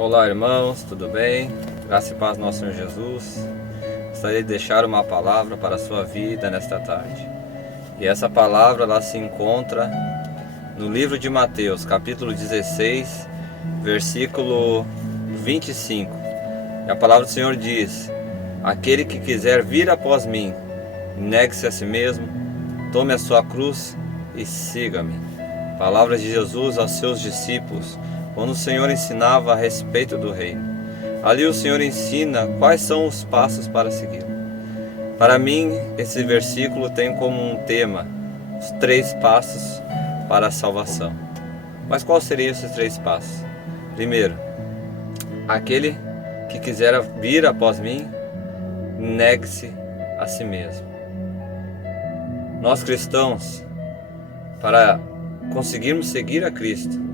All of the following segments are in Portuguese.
Olá, irmãos, tudo bem? Graça e paz do nosso Senhor Jesus. Gostaria de deixar uma palavra para a sua vida nesta tarde. E essa palavra ela se encontra no livro de Mateus, capítulo 16, versículo 25. E a palavra do Senhor diz: aquele que quiser vir após mim, negue-se a si mesmo, tome a sua cruz e siga-me. Palavras de Jesus aos seus discípulos, quando o Senhor ensinava a respeito do reino. Ali o Senhor ensina quais são os passos para segui-lo. Para mim, esse versículo tem como um tema os 3 passos para a salvação. Mas quais seriam esses 3 passos? Primeiro, aquele que quiser vir após mim, negue-se a si mesmo. Nós cristãos, para conseguirmos seguir a Cristo,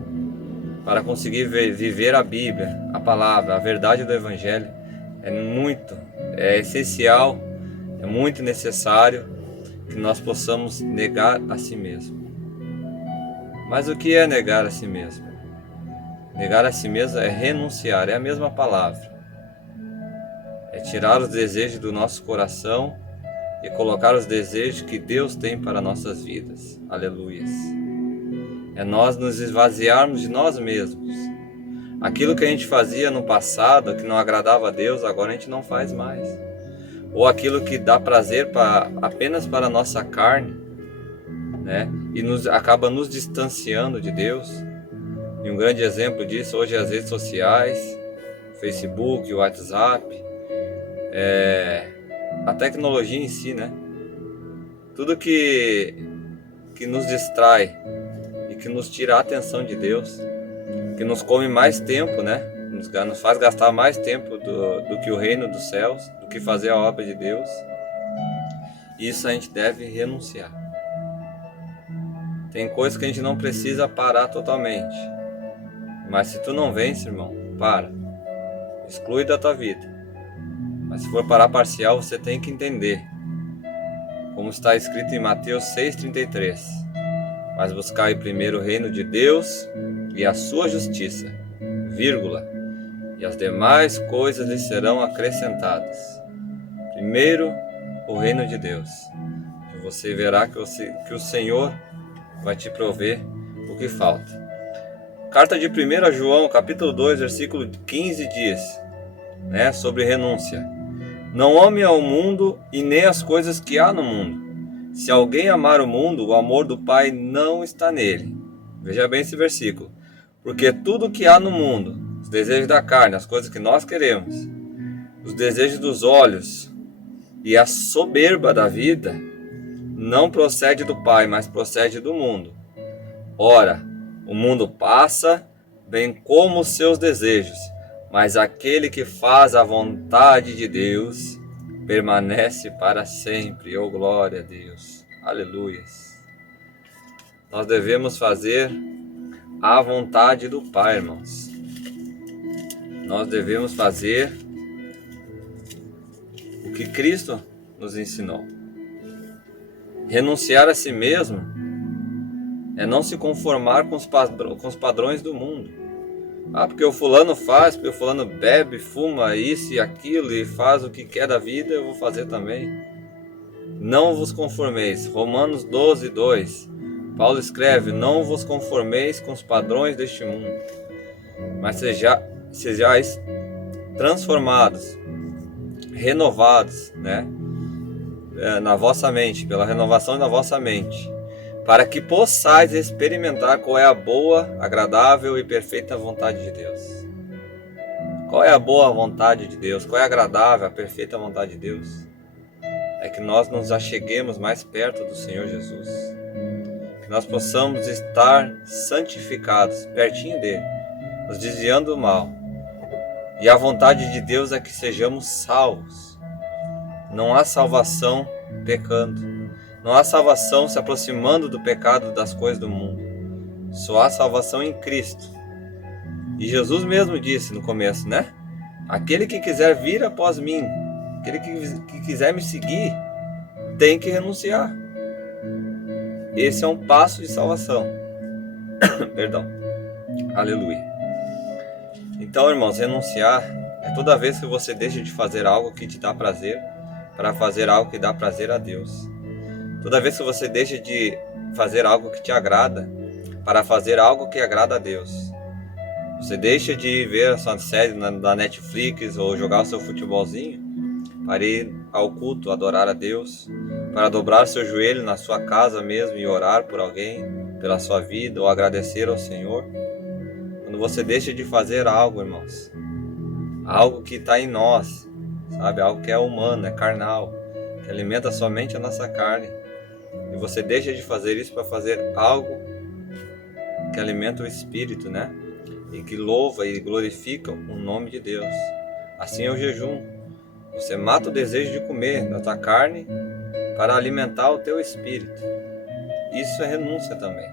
para conseguir viver a Bíblia, a palavra, a verdade do Evangelho, é essencial, é muito necessário que nós possamos negar a si mesmo. Mas o que é negar a si mesmo? Negar a si mesmo é renunciar, é a mesma palavra. É tirar os desejos do nosso coração e colocar os desejos que Deus tem para nossas vidas. Aleluias. É nós nos esvaziarmos de nós mesmos. Aquilo que a gente fazia no passado, que não agradava a Deus, agora a gente não faz mais. Ou aquilo que dá prazer apenas para a nossa carne, né? E acaba nos distanciando de Deus. E um grande exemplo disso hoje é as redes sociais, Facebook, WhatsApp, a tecnologia em si, né? Tudo que nos distrai, que nos tira a atenção de Deus, que nos come mais tempo, né? Nos faz gastar mais tempo do que o reino dos céus, do que fazer a obra de Deus. Isso a gente deve renunciar. Tem coisas que a gente não precisa parar totalmente, mas se tu não vence, irmão, para, exclui da tua vida. Mas se for parar parcial, você tem que entender, como está escrito em Mateus 6,33. Mas buscai primeiro o reino de Deus e a sua justiça, vírgula, e as demais coisas lhe serão acrescentadas. Primeiro o reino de Deus, e você verá que o Senhor vai te prover o que falta. Carta de 1 João, capítulo 2, versículo 15 diz, né, sobre renúncia: não ame ao mundo e nem as coisas que há no mundo. Se alguém amar o mundo, o amor do Pai não está nele. Veja bem esse versículo. Porque tudo que há no mundo, os desejos da carne, as coisas que nós queremos, os desejos dos olhos e a soberba da vida, não procede do Pai, mas procede do mundo. Ora, o mundo passa, bem como os seus desejos, mas aquele que faz a vontade de Deus permanece para sempre. Oh, glória a Deus. Aleluias. Nós devemos fazer a vontade do Pai, irmãos. Nós devemos fazer o que Cristo nos ensinou. Renunciar a si mesmo é não se conformar com os padrões do mundo. Porque o fulano faz, porque o fulano bebe, fuma isso e aquilo e faz o que quer da vida, eu vou fazer também. Não vos conformeis. Romanos 12, 2. Paulo escreve: não vos conformeis com os padrões deste mundo, mas sejais transformados, renovados, né? Na vossa mente, pela renovação da vossa mente, para que possais experimentar qual é a boa, agradável e perfeita vontade de Deus. Qual é a boa vontade de Deus? Qual é a agradável, a perfeita vontade de Deus? É que nós nos acheguemos mais perto do Senhor Jesus. Que nós possamos estar santificados, pertinho dele, nos desviando do mal. E a vontade de Deus é que sejamos salvos. Não há salvação pecando. Não há salvação se aproximando do pecado, das coisas do mundo. Só há salvação em Cristo. E Jesus mesmo disse no começo, né? Aquele que quiser vir após mim, aquele que quiser me seguir, tem que renunciar. Esse é um passo de salvação. Perdão. Aleluia. Então, irmãos, renunciar é toda vez que você deixa de fazer algo que te dá prazer para fazer algo que dá prazer a Deus. Toda vez que você deixa de fazer algo que te agrada para fazer algo que agrada a Deus. Você deixa de ver a sua série da Netflix ou jogar o seu futebolzinho para ir ao culto, adorar a Deus, para dobrar seu joelho na sua casa mesmo e orar por alguém, pela sua vida ou agradecer ao Senhor. Quando você deixa de fazer algo, irmãos, algo que está em nós, sabe? Algo que é humano, é carnal, que alimenta somente a nossa carne, e você deixa de fazer isso para fazer algo que alimenta o Espírito, né? E que louva e glorifica o nome de Deus. Assim é o jejum. Você mata o desejo de comer da tua carne para alimentar o teu espírito. Isso é renúncia também.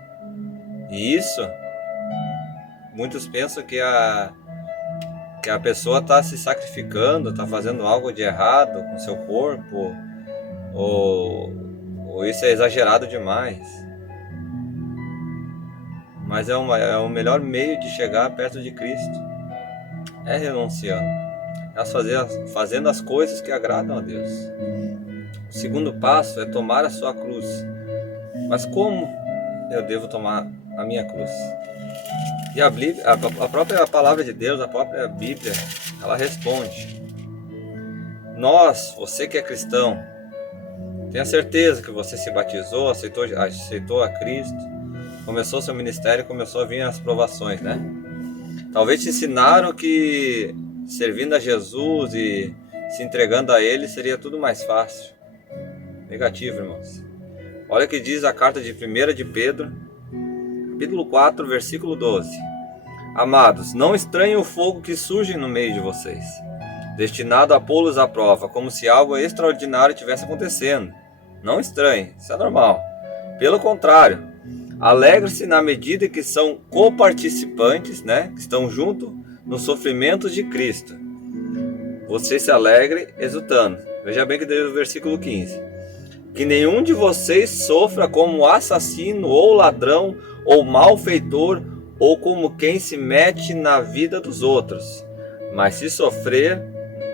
E isso, muitos pensam que a pessoa está se sacrificando, está fazendo algo de errado com seu corpo, ou isso é exagerado demais. Mas é o melhor meio de chegar perto de Cristo. É renunciando. É fazendo as coisas que agradam a Deus. O segundo passo é tomar a sua cruz. Mas como eu devo tomar a minha cruz? E a própria palavra de Deus, a própria Bíblia, ela responde. Você que é cristão, tenha certeza que você se batizou, aceitou a Cristo, começou seu ministério, começou a vir as provações, né? Talvez te ensinaram que servindo a Jesus e se entregando a Ele seria tudo mais fácil. Negativo, irmãos. Olha o que diz a carta de 1 de Pedro, capítulo 4, versículo 12. Amados, não estranhem o fogo que surge no meio de vocês, destinado a pô-los à prova, como se algo extraordinário estivesse acontecendo. Não estranhem, isso é normal. Pelo contrário, alegre-se na medida que são coparticipantes, né, que estão junto nos sofrimentos de Cristo. Você se alegre exultando. Veja bem que diz o versículo 15. Que nenhum de vocês sofra como assassino ou ladrão ou malfeitor ou como quem se mete na vida dos outros. Mas se sofrer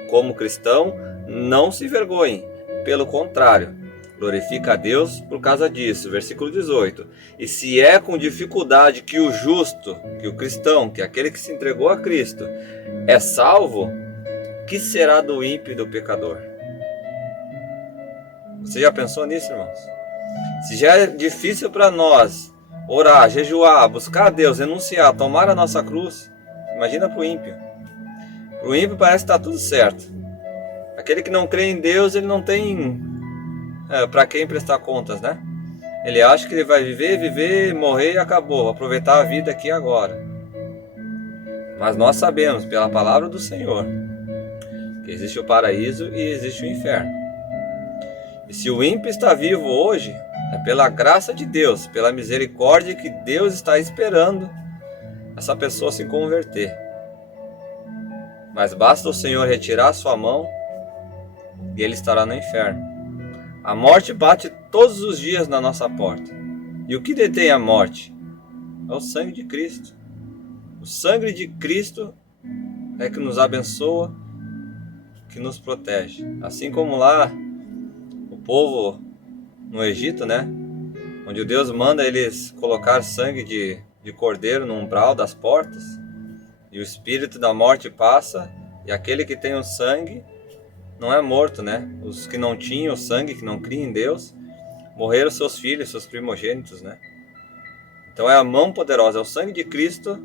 como cristão, não se envergonhe. Pelo contrário, glorifica a Deus por causa disso. Versículo 18. E se é com dificuldade que o justo, que o cristão, que aquele que se entregou a Cristo, é salvo, que será do ímpio e do pecador? Você já pensou nisso, irmãos? Se já é difícil para nós orar, jejuar, buscar a Deus, renunciar, tomar a nossa cruz, imagina para o ímpio. Para o ímpio parece que está tudo certo. Aquele que não crê em Deus, ele não tem para quem prestar contas, né? Ele acha que ele vai viver, morrer e acabou, aproveitar a vida aqui agora. Mas nós sabemos, pela palavra do Senhor, que existe o paraíso e existe o inferno. E se o ímpio está vivo hoje, é pela graça de Deus, pela misericórdia que Deus está esperando essa pessoa se converter. Mas basta o Senhor retirar a sua mão e ele estará no inferno. A morte bate todos os dias na nossa porta. E o que detém a morte? É o sangue de Cristo. O sangue de Cristo é que nos abençoa, que nos protege. Assim como lá o povo no Egito, né? Onde Deus manda eles colocar sangue de cordeiro no umbral das portas. E o espírito da morte passa. E aquele que tem o sangue não é morto, né? Os que não tinham o sangue, que não criam em Deus, morreram seus filhos, seus primogênitos, né? Então é a mão poderosa, é o sangue de Cristo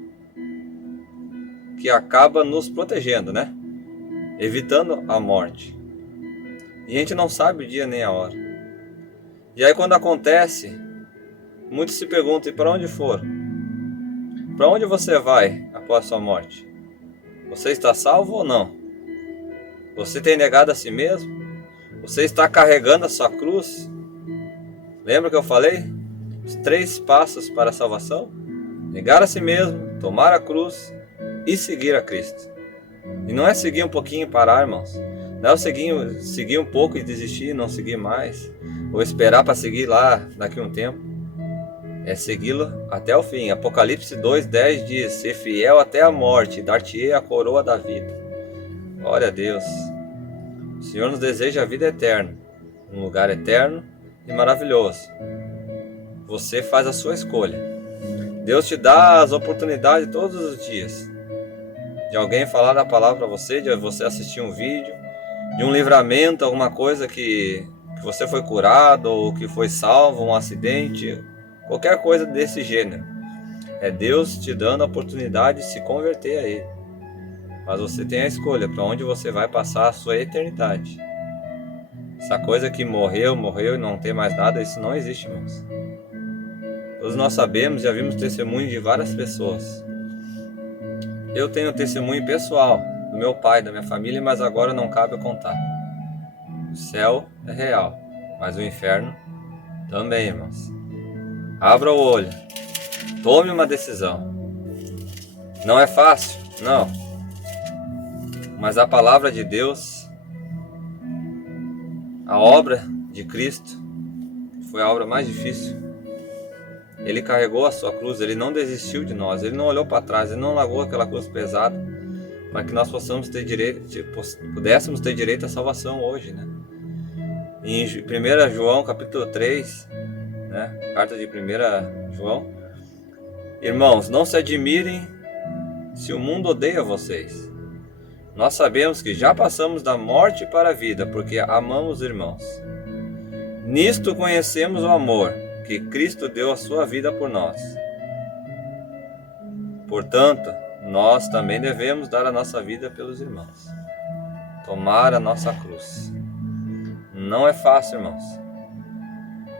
que acaba nos protegendo, né? Evitando a morte. E a gente não sabe o dia nem a hora. E aí quando acontece, muitos se perguntam, e para onde for? Para onde você vai após a sua morte? Você está salvo ou não? Você tem negado a si mesmo? Você está carregando a sua cruz? Lembra que eu falei? Os 3 passos para a salvação? Negar a si mesmo, tomar a cruz e seguir a Cristo. E não é seguir um pouquinho e parar, irmãos. Não é seguir um pouco e desistir, não seguir mais. Ou esperar para seguir lá daqui a um tempo. é segui-lo até o fim. Apocalipse 2:10 diz: ser fiel até a morte, dar-te-ei a coroa da vida. Glória a Deus. O Senhor nos deseja a vida eterna, um lugar eterno e maravilhoso. Você faz a sua escolha. Deus te dá as oportunidades todos os dias de alguém falar da palavra para você, de você assistir um vídeo, de um livramento, alguma coisa que você foi curado ou que foi salvo, um acidente, qualquer coisa desse gênero. É Deus te dando a oportunidade de se converter a Ele. Mas você tem a escolha para onde você vai passar a sua eternidade. Essa coisa que morreu e não tem mais nada, isso não existe, irmãos. Todos nós sabemos, já vimos testemunho de várias pessoas. Eu tenho testemunho pessoal do meu pai, da minha família, mas agora não cabe eu contar. O céu é real, mas o inferno também, irmãos. Abra o olho, tome uma decisão. Não é fácil, não. Mas a palavra de Deus, a obra de Cristo, foi a obra mais difícil. Ele carregou a sua cruz, Ele não desistiu de nós, Ele não olhou para trás, Ele não largou aquela cruz pesada, para que nós pudéssemos ter direito à salvação hoje, né? Em 1 João capítulo 3, né? Carta de 1 João: irmãos, não se admirem se o mundo odeia vocês. Nós sabemos que já passamos da morte para a vida, porque amamos os irmãos. Nisto conhecemos o amor, que Cristo deu a sua vida por nós. Portanto, nós também devemos dar a nossa vida pelos irmãos. Tomar a nossa cruz. Não é fácil, irmãos.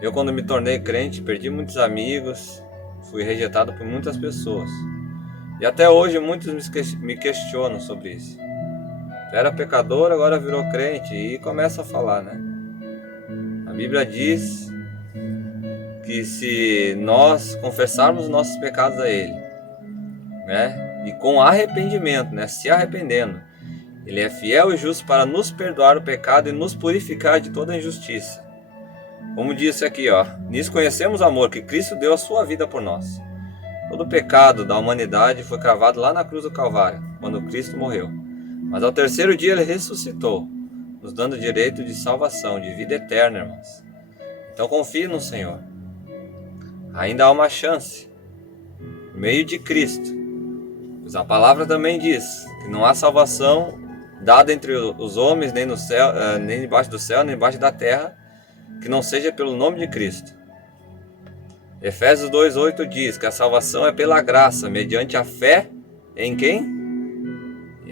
Eu, quando me tornei crente, perdi muitos amigos, fui rejeitado por muitas pessoas. E até hoje muitos me questionam sobre isso. Era pecador, agora virou crente, e começa a falar, né? A Bíblia diz que se nós confessarmos os nossos pecados a Ele, né? E com arrependimento, né? Se arrependendo, Ele é fiel e justo para nos perdoar o pecado e nos purificar de toda injustiça. Como disse aqui, ó: nisso conhecemos o amor, que Cristo deu a sua vida por nós. Todo o pecado da humanidade foi cravado lá na cruz do Calvário, quando Cristo morreu. Mas ao terceiro dia Ele ressuscitou, nos dando direito de salvação, de vida eterna, irmãos. Então confie no Senhor. Ainda há uma chance, por meio de Cristo. Pois a palavra também diz que não há salvação dada entre os homens, nem no céu, nem debaixo do céu, nem debaixo da terra, que não seja pelo nome de Cristo. Efésios 2:8 diz que a salvação é pela graça, mediante a fé em quem?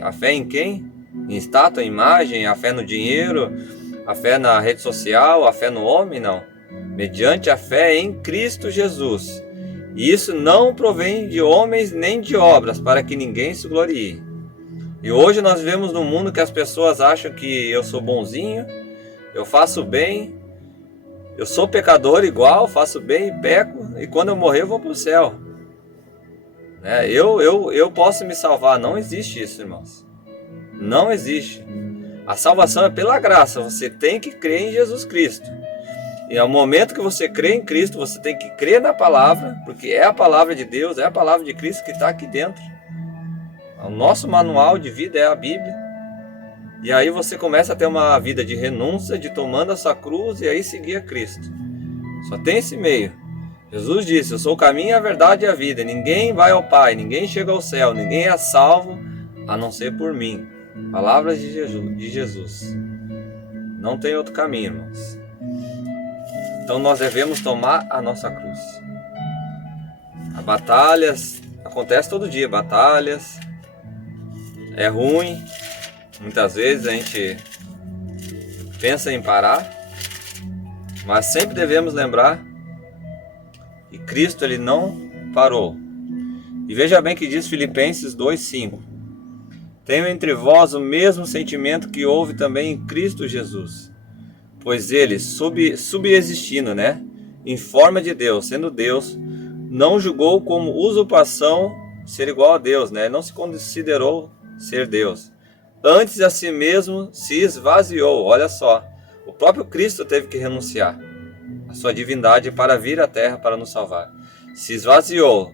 A fé em quem? Em estátua, em imagem, a fé no dinheiro, a fé na rede social, a fé no homem? Não. Mediante a fé em Cristo Jesus. E isso não provém de homens nem de obras, para que ninguém se glorie. E hoje nós vivemos num mundo que as pessoas acham que eu sou bonzinho, eu faço bem, eu sou pecador igual, faço bem e peco, e quando eu morrer eu vou para o céu. Eu posso me salvar. Não existe isso, irmãos. Não existe. A salvação é pela graça. Você tem que crer em Jesus Cristo. E ao momento que você crê em Cristo, você tem que crer na palavra, porque é a palavra de Deus, é a palavra de Cristo que está aqui dentro. O nosso manual de vida é a Bíblia. E aí você começa a ter uma vida de renúncia, de tomando a sua cruz e aí seguir a Cristo. Só tem esse meio. Jesus disse: eu sou o caminho, a verdade e a vida. Ninguém vai ao Pai, ninguém chega ao céu, ninguém é salvo a não ser por mim. Palavras de Jesus. Não tem outro caminho, irmãos. Então nós devemos tomar a nossa cruz. As batalhas acontecem todo dia, batalhas. É ruim. Muitas vezes a gente pensa em parar, mas sempre devemos lembrar que Cristo, Ele não parou. E veja bem que diz Filipenses 2:5: tenham entre vós o mesmo sentimento que houve também em Cristo Jesus, pois Ele, subexistindo, em forma de Deus, sendo Deus, não julgou como usurpação ser igual a Deus, não se considerou ser Deus. Antes a si mesmo se esvaziou. Olha só, o próprio Cristo teve que renunciar à sua divindade para vir à terra para nos salvar. se esvaziou,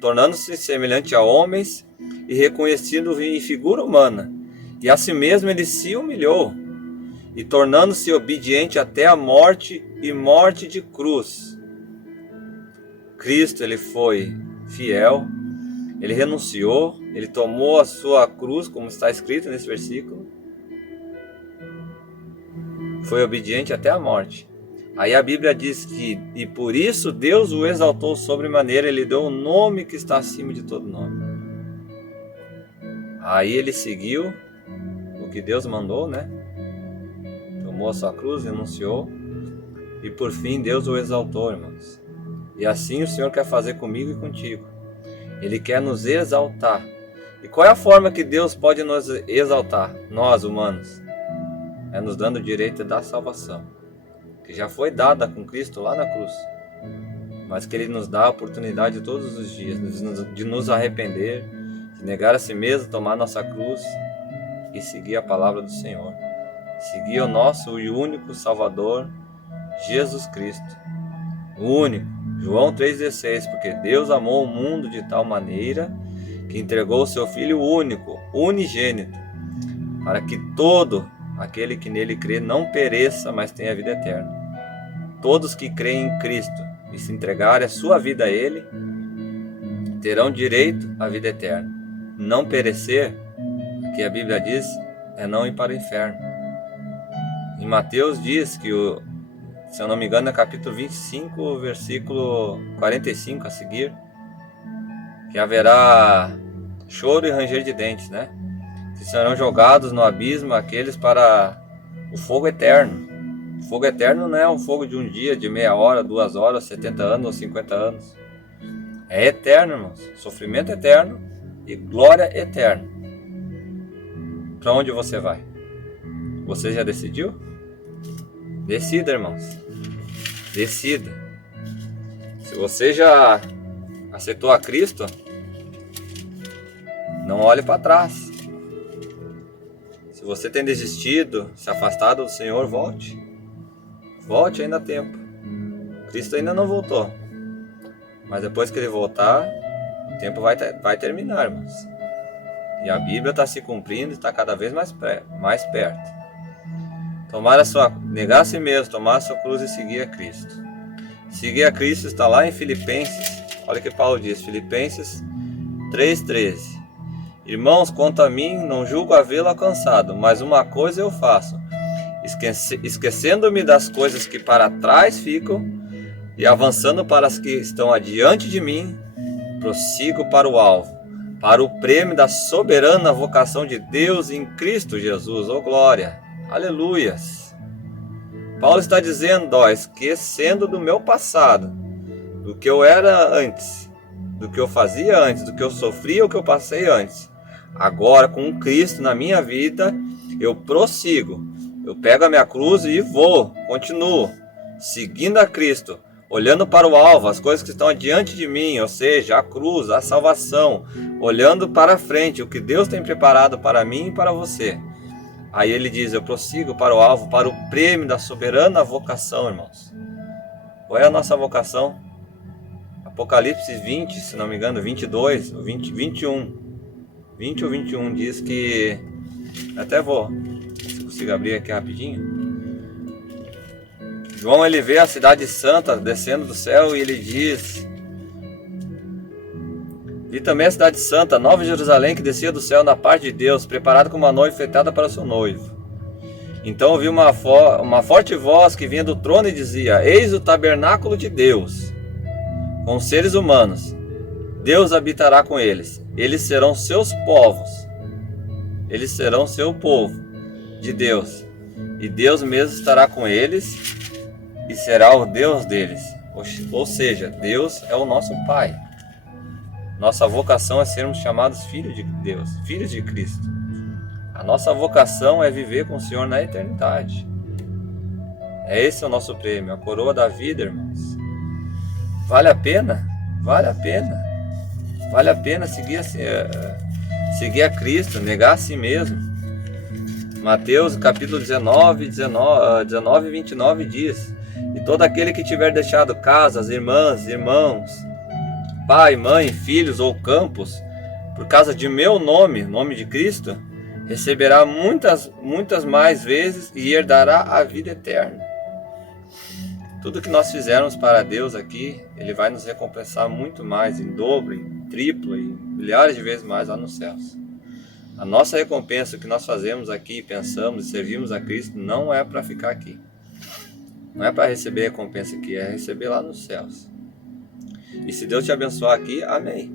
tornando-se semelhante a homens e reconhecido em figura humana. E a si mesmo ele se humilhou, e tornando-se obediente até a morte e morte de cruz. Cristo, ele foi fiel, ele renunciou, ele tomou a sua cruz, como está escrito nesse versículo, foi obediente até a morte. Aí a Bíblia diz que, e por isso Deus o exaltou sobremaneira, ele deu o nome que está acima de todo nome. Aí ele seguiu o que Deus mandou, né? Tomou a sua cruz, renunciou, e por fim Deus o exaltou, irmãos. E assim o Senhor quer fazer comigo e contigo. Ele quer nos exaltar. E qual é a forma que Deus pode nos exaltar, nós humanos? É nos dando o direito da salvação, que já foi dada com Cristo lá na cruz, mas que Ele nos dá a oportunidade todos os dias de nos arrepender, de negar a si mesmo, tomar nossa cruz e seguir a palavra do Senhor, seguir o nosso e único Salvador, Jesus Cristo, o único. João 3,16, porque Deus amou o mundo de tal maneira que entregou o seu Filho único, unigênito, para que todo aquele que nele crê não pereça, mas tenha vida eterna. Todos que creem em Cristo e se entregarem a sua vida a Ele, terão direito à vida eterna. Não perecer, que a Bíblia diz, é não ir para o inferno. Em Mateus diz que, se eu não me engano, é capítulo 25, versículo 45 a seguir, que haverá choro e ranger de dentes, né? Que serão jogados no abismo aqueles para o fogo eterno. O fogo eterno não é um fogo de um dia, de meia hora, 2 horas, 70 anos ou 50 anos. É eterno, irmãos. Sofrimento eterno e glória eterna. Para onde você vai? Você já decidiu? Decida, irmãos. Decida. Se você já aceitou a Cristo, não olhe para trás. Se você tem desistido, se afastado do Senhor, volte. Volte, ainda há tempo. Cristo ainda não voltou. Mas depois que Ele voltar, o tempo vai terminar, irmãos. E a Bíblia está se cumprindo e está cada vez mais perto. Negar a si mesmo, tomar a sua cruz e seguir a Cristo. Seguir a Cristo está lá em Filipenses. Olha o que Paulo diz, Filipenses 3,13. Irmãos, quanto a mim, não julgo havê-lo alcançado, mas uma coisa eu faço, esquecendo-me das coisas que para trás ficam e avançando para as que estão adiante de mim, prossigo para o alvo, para o prêmio da soberana vocação de Deus em Cristo Jesus. Oh glória! Aleluias! Paulo está dizendo, esquecendo do meu passado, do que eu era antes, do que eu fazia antes, do que eu sofria, o que eu passei antes. Agora, com Cristo na minha vida, eu prossigo. Eu pego a minha cruz e continuo, seguindo a Cristo, olhando para o alvo, as coisas que estão adiante de mim, ou seja, a cruz, a salvação, olhando para frente, o que Deus tem preparado para mim e para você. Aí ele diz, eu prossigo para o alvo, para o prêmio da soberana vocação, irmãos. Qual é a nossa vocação? Apocalipse 20, se não me engano, 22, 21. 20 ou 21 diz que... Até vou, se consigo abrir aqui rapidinho. João, ele vê a cidade santa descendo do céu e ele diz... Vi também a cidade santa, Nova Jerusalém, que descia do céu na parte de Deus, preparada como uma noiva enfeitada para o seu noivo. Então ouvi uma forte voz que vinha do trono e dizia, eis o tabernáculo de Deus, com os seres humanos. Deus habitará com eles. Eles serão seus povos. Eles serão seu povo de Deus. E Deus mesmo estará com eles e será o Deus deles. Ou seja, Deus é o nosso Pai. Nossa vocação é sermos chamados filhos de Deus, filhos de Cristo. A nossa vocação é viver com o Senhor na eternidade. Esse é o nosso prêmio, a coroa da vida, irmãos. Vale a pena? Vale a pena. Vale a pena seguir a Cristo, negar a si mesmo. Mateus capítulo 19, 29 diz, E todo aquele que tiver deixado casas, irmãs, irmãos, pai, mãe, filhos ou campos, por causa de meu nome, nome de Cristo, receberá muitas mais vezes e herdará a vida eterna. Tudo que nós fizermos para Deus aqui, Ele vai nos recompensar muito mais, em dobro, em triplo, em milhares de vezes mais lá nos céus. A nossa recompensa, o que nós fazemos aqui, pensamos e servimos a Cristo, não é para ficar aqui. Não é para receber recompensa aqui, é receber lá nos céus. E se Deus te abençoar aqui, amém.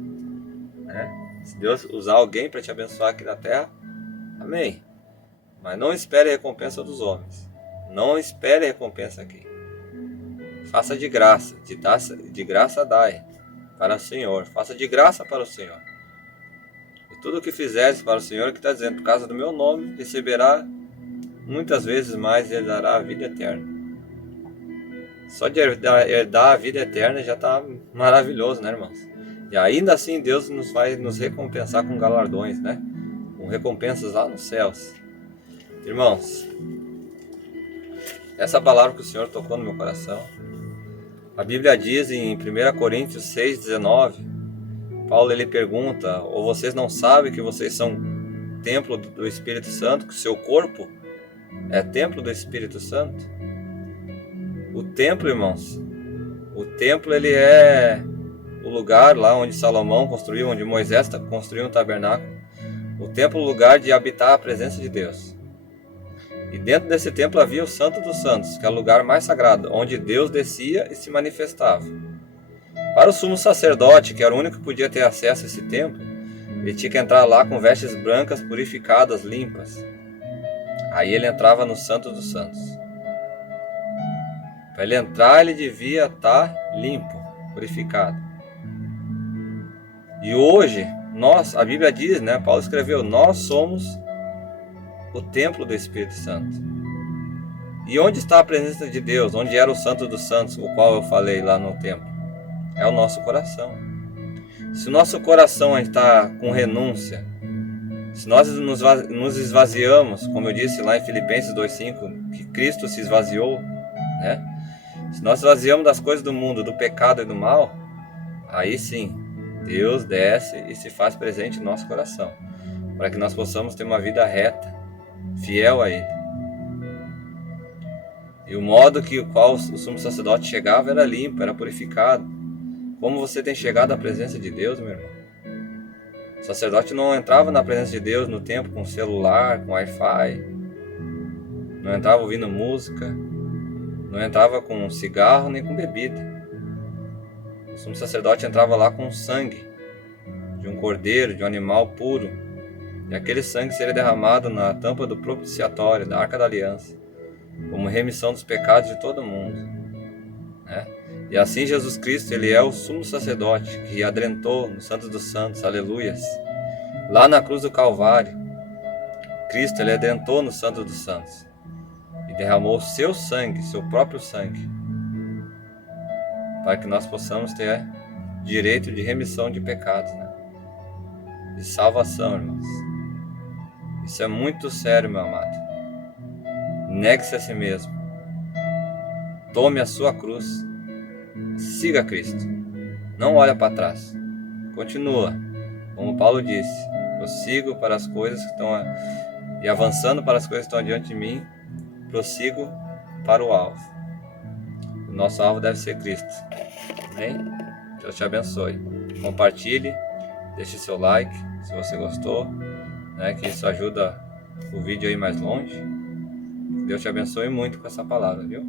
Se Deus usar alguém para te abençoar aqui na terra, amém. Mas não espere a recompensa dos homens. Não espere a recompensa aqui. Faça de graça. De graça dai para o Senhor. Faça de graça para o Senhor. E tudo o que fizeres para o Senhor, que está dizendo, por causa do meu nome, receberá muitas vezes mais e herdará a vida eterna. Só de herdar a vida eterna já está maravilhoso, né, irmãos? E ainda assim Deus vai nos recompensar com galardões, né? Com recompensas lá nos céus. Irmãos, essa palavra que o Senhor tocou no meu coração, a Bíblia diz em 1 Coríntios 6,19, Paulo ele pergunta, ou vocês não sabem que vocês são templo do Espírito Santo, que o seu corpo é templo do Espírito Santo? O templo, irmãos, o templo ele é o lugar lá onde Salomão construiu, onde Moisés construiu um tabernáculo. O templo é o lugar de habitar a presença de Deus. E dentro desse templo havia o Santo dos Santos, que é o lugar mais sagrado, onde Deus descia e se manifestava. Para o sumo sacerdote, que era o único que podia ter acesso a esse templo, ele tinha que entrar lá com vestes brancas, purificadas, limpas. Aí ele entrava no Santo dos Santos. Para ele entrar, ele devia estar limpo, purificado. E hoje, a Bíblia diz, né? Paulo escreveu, nós somos o templo do Espírito Santo. E onde está a presença de Deus? Onde era o Santo dos Santos, o qual eu falei lá no templo? É o nosso coração. Se o nosso coração está com renúncia, se nós nos esvaziamos, como eu disse lá em Filipenses 2,5, que Cristo se esvaziou, né? Se nós esvaziamos das coisas do mundo, do pecado e do mal, aí sim, Deus desce e se faz presente em nosso coração, para que nós possamos ter uma vida reta, fiel a Ele. E o modo que qual o sumo sacerdote chegava era limpo, era purificado. Como você tem chegado à presença de Deus, meu irmão? O sacerdote não entrava na presença de Deus no templo com celular, com Wi-Fi, não entrava ouvindo música, não entrava com cigarro nem com bebida. O sumo sacerdote entrava lá com sangue de um cordeiro, de um animal puro, e aquele sangue seria derramado na tampa do propiciatório, da Arca da Aliança, como remissão dos pecados de todo mundo, né? E assim Jesus Cristo, Ele é o sumo sacerdote que adentrou no Santo dos Santos, aleluias. Lá na cruz do Calvário, Cristo, Ele adentrou no Santo dos Santos e derramou seu sangue, seu próprio sangue, para que nós possamos ter direito de remissão de pecados, né? De salvação, irmãos. Isso é muito sério, meu amado. Negue-se a si mesmo. Tome a sua cruz. Siga Cristo. Não olha para trás. Continua. Como Paulo disse, prossigo para as coisas que estão e avançando para as coisas que estão diante de mim, prossigo para o alvo. O nosso alvo deve ser Cristo. Amém? Deus te abençoe. Compartilhe, deixe seu like se você gostou, né? Que isso ajuda o vídeo a ir mais longe. Deus te abençoe muito com essa palavra, viu?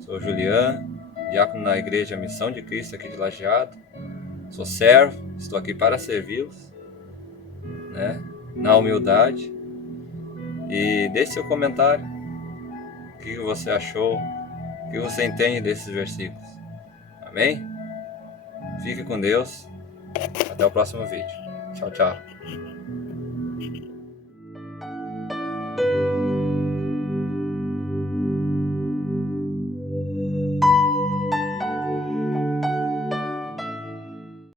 Sou Julian, diácono na Igreja Missão de Cristo aqui de Lajeado. Sou servo, estou aqui para servi-los, né? Na humildade. E deixe seu comentário. O que você achou? O que você entende desses versículos? Amém? Fique com Deus. Até o próximo vídeo. Tchau, tchau.